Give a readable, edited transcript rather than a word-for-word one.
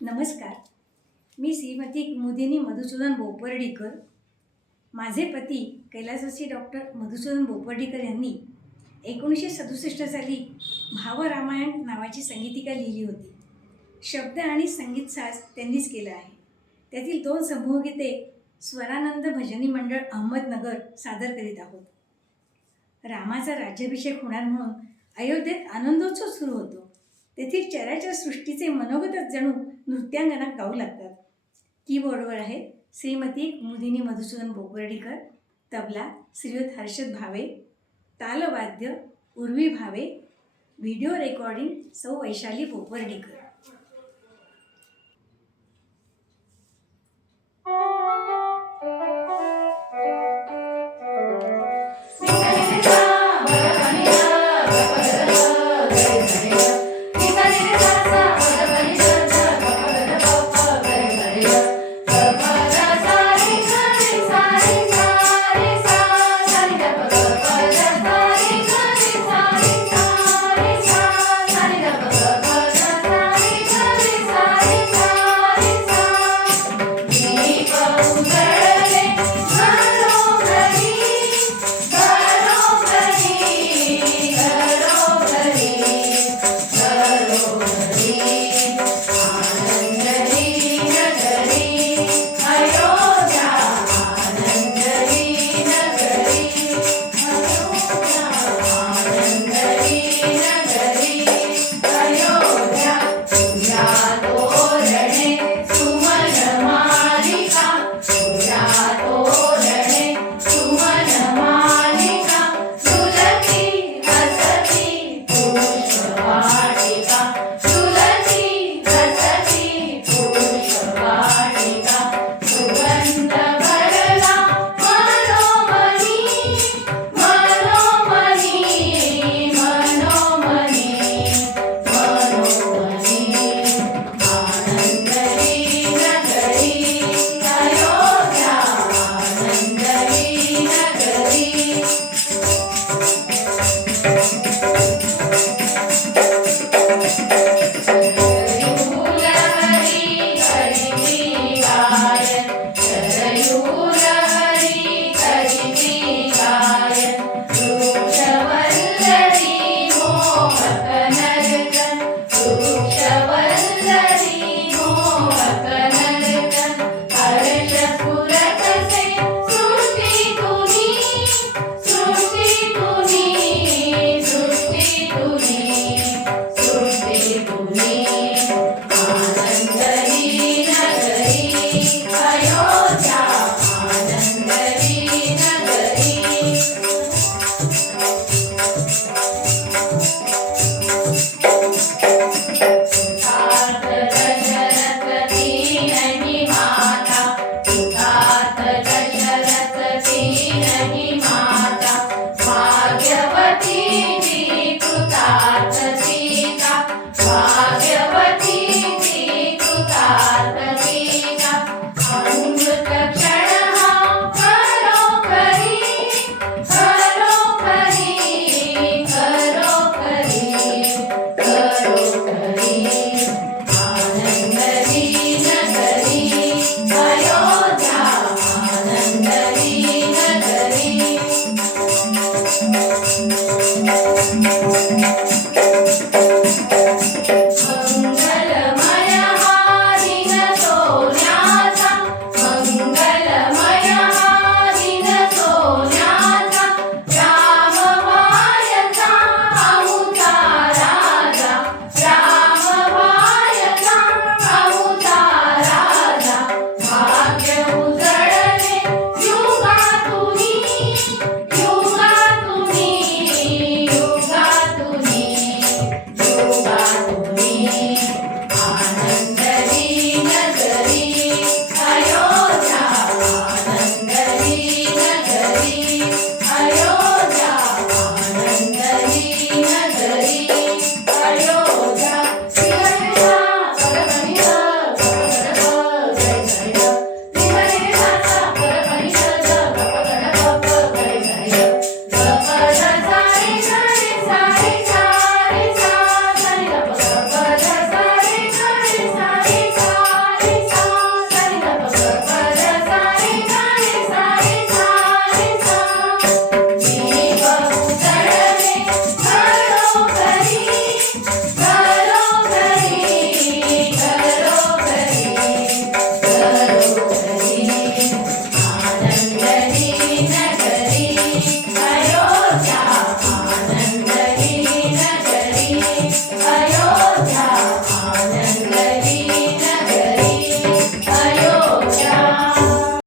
नमस्कार. मी श्रीमती कुमुदिनी मधुसूदन बोपर्डीकर. माझे पती कैलासवासी डॉक्टर मधुसूदन बोपर्डीकर यांनी 1967 साली भावरामायण नावाची संगीतिका लिहिली होती. शब्द आणि संगीत साज त्यांनीच केलं आहे. त्यातील 2 समूहगीते स्वरानंद भजनी मंडळ अहमदनगर सादर करीत आहोत. रामाचा राज्याभिषेक होणार म्हणून अयोध्येत आनंदोत्सव सुरू होतो. तेथील चराचर सृष्टीचे मनोगतच जणू नृत्यांगना गाऊ लागतात. कीबोर्डवर आहे श्रीमती कुमुदिनी मधुसूदन बोपर्डीकर, तबला श्रीयुत हर्षद भावे, तालवाद्य उर्वी भावे, व्हिडिओ रेकॉर्डिंग सौ वैशाली बोपर्डीकर. Hare